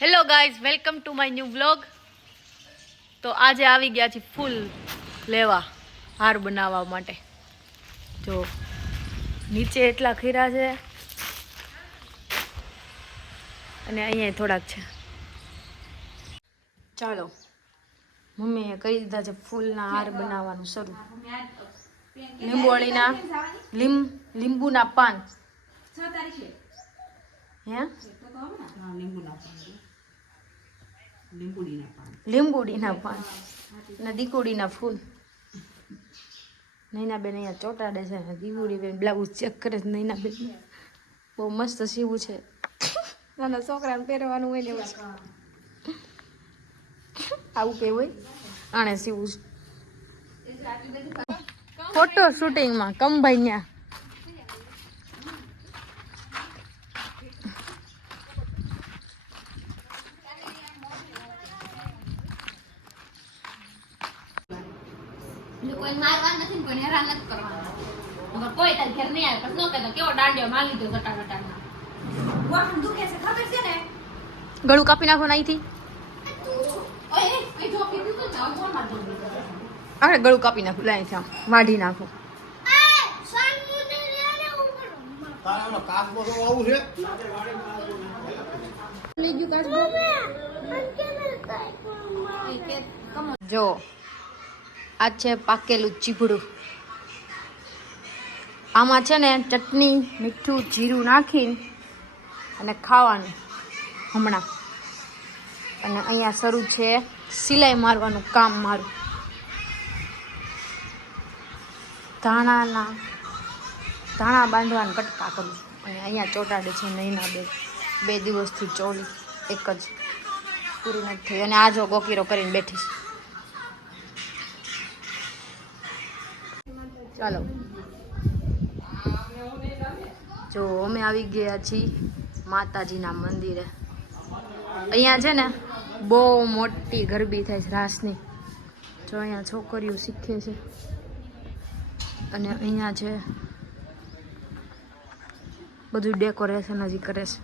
Hello guys, welcome to my new vlog. તો આજે આવી ગયા છે ફૂલ લેવા હાર બનાવવા માટે. જો નીચે એટલા ખીરા છે અને અહીંયા થોડાક છે. ચાલો, મમ્મીએ કરી દીધા છે ફૂલના હાર બનાવવાનું શરૂ. લીંબોળીના લીંબુના પાન હે લીંબુડીના પાન અને દીકોડીના ફૂલ. નૈના બેન અહીંયા ચોટાડે છે ને દીકોડી બેન બ્લાઉઝ ચેક કરે છે. નૈના બેન બહુ મસ્ત સીવું છે. નાના છોકરાને પહેરવાનું હોય ને એવું છે. આવું કઈ હોય આણે સીવું છે. ફોટો શૂટિંગમાં કંભાઈ ન્યા કોઈ મારવા નથી ને કોઈ હેરાન નથી કરવાના. કોઈ તાર ઘેર નહીં આવે પછી નો કહેતો કેવો દાંડિયો માર લીધો ગટાગટાના. વાહન દુખે છે ખબર છે ને. ગળું કાપી નાખો અહીંથી. ઓય એ જો કીધું તો ના ફોન માં દે. અરે ગળું કાપી નાખું લાઈ છે વાઢી નાખું. તારાનો કાચબો તો આવું છે. લીજુ કાચબો. જો આ છે પાકેલું ચીભડું. આમાં છે ને ચટણી મીઠું જીરું નાખીને અને ખાવાનું હમણાં. અને અહીંયા શરૂ છે સિલાઈ મારવાનું કામ મારું. ધાણા બાંધવાના કટકા કરું છું. અને અહીંયા ચોટાડે છે નૈના બે દિવસથી ચોળી એક જ પૂરી નથી થઈ. અને આ જો ગોકીરો કરીને બેઠીશ. ચાલો, જો અમે આવી ગયા છીએ માતાજીના મંદિરે. અહીંયા છે ને બહુ મોટી ગરબી થાય છે રાસની. જો અહીંયા છોકરીઓ શીખે છે અને અહીંયા છે બધું ડેકોરેશન હજી કરે છે.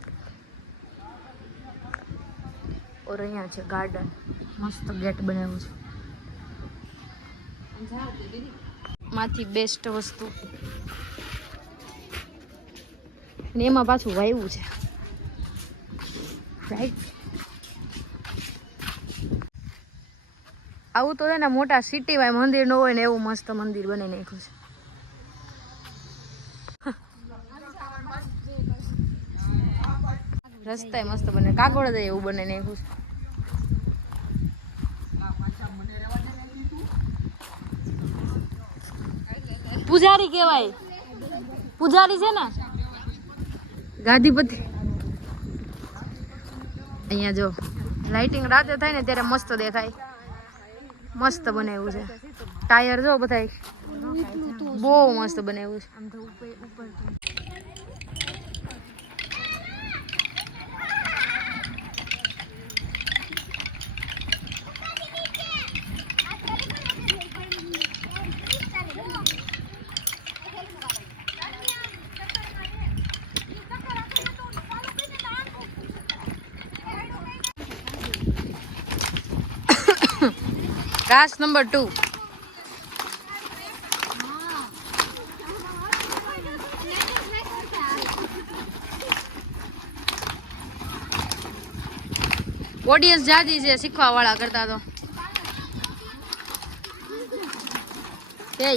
ઓર અહીંયા છે ગાર્ડન, મસ્ત ગેટ બનાવ્યું છે. માંથી બેસ્ટ વસ્તુ અને એમાં પાછું વાયવું છે રાઈટ. આવું તો છે ને મોટા સિટી વાય મંદિર ન હોય ને એવું મસ્ત મંદિર બની નાખ્યું છે. રસ્તાય મસ્ત બને, કાગળ દે એવું બને નાખ્યું છે. પૂજારી કહેવાય, પૂજારી છે ને ગાદીપતિ. અહીંયા જો લાઇટિંગ રાતે થાય ને ત્યારે મસ્ત દેખાય, મસ્ત બનાવ્યું છે. ટાયર જો બધા બહુ મસ્ત બનાવ્યું છે. રાસ નંબર 2. ઓડિયન્સ જાજી છે શીખવા વાળા કરતા તો. એ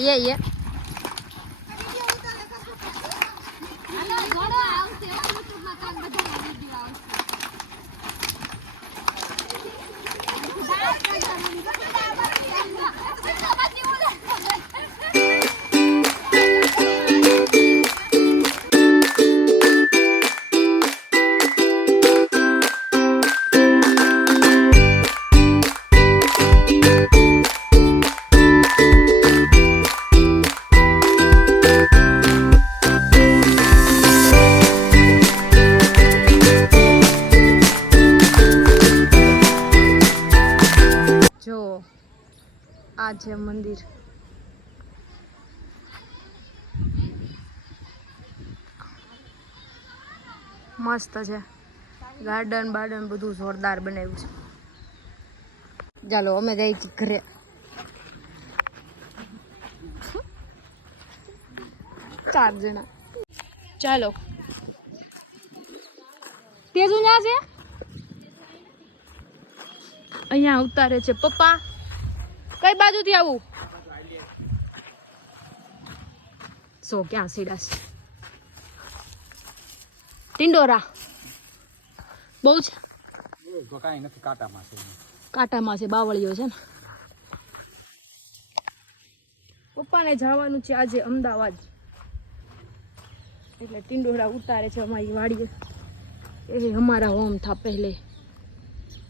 આ છે મંદિર. મસ્ત છે. ગાર્ડન બાર્ડન બધું જોરદાર બનાવ્યું છે. ચાલો અમે જઈએ છીએ ઘરે. ચાર જણા. ચાલો તેજુ ન્યા છે. અહીંયા ઉતારે છે પપ્પા. કઈ બાજુથી આવું? સો ક્યાં સીડાસ ટિંડોરા બહુ છે. કાંટામાં છે, બાવળીઓ છે ને. પપ્પાને જવાનું છે આજે અમદાવાદ, એટલે ટિંડોરા ઉતારે છે અમારી વાડીએ. એ અમારા હોમ થા પહેલે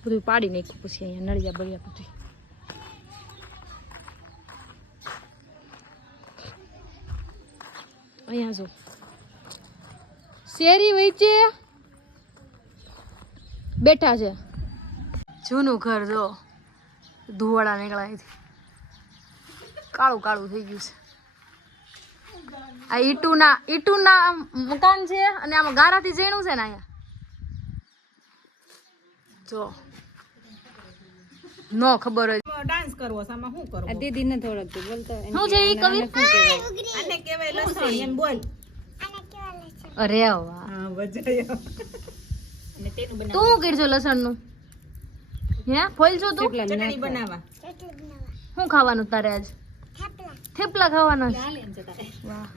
બધું પાડી નાખ્યું, પછી અહીંયા નળિયા બળિયા બધું. અહીંયા જો શેરી વચ્ચે બેઠા છે. જૂનું ઘર જો ધુવાડા નીકળ્યા અહીંથી, કાળું કાળું થઈ ગયું છે. આ ઈટુના મકાન છે અને આમાં ગારાથી ઝીણું છે ને. અહીંયા જો નો ખબર હોય ડાન્સ કરવો સામાં શું કરવું? આ દીદી ને થોડક બોલતો શું છે ઈ કવિ? આને કહેવાય લસણ એમ બોલ. અરે વાહ, હા વજાયો. અને તેનું તું શું કરજો લસણ નું? હે ફોલ છો તું? ચટણી બનાવવા. શું ખાવાનું તારે આજ? થેપલા ખાવાના છે? વાહ.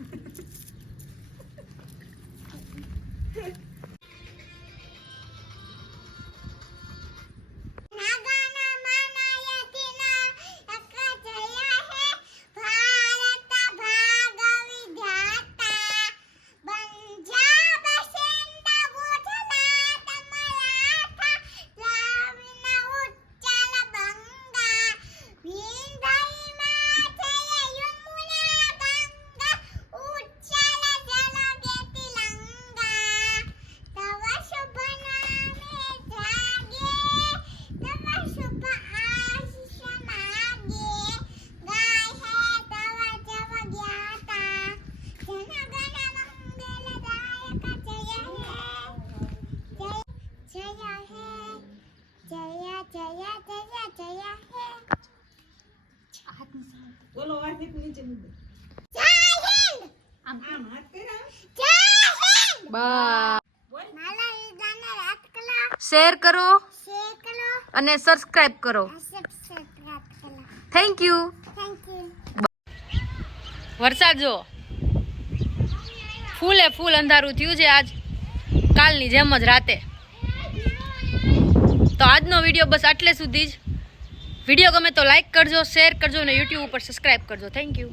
બોલો વાથી નીચે મૂકો. આમ હાથ કર્યા. બા શેર કરો અને સબસ્ક્રાઇબ કરો. Thank you. વરસાદ જો ફૂલે ફૂલ અંધારું થયું છે આજ, કાલની જેમ જ રાતે. તો આજનો વિડીયો બસ આટલે સુધી જ. વિડીયો ગમે તો લાઈક કરજો, શેર કરજો અને યુટ્યુબ ઉપર સબસ્ક્રાઇબ કરજો. Thank you.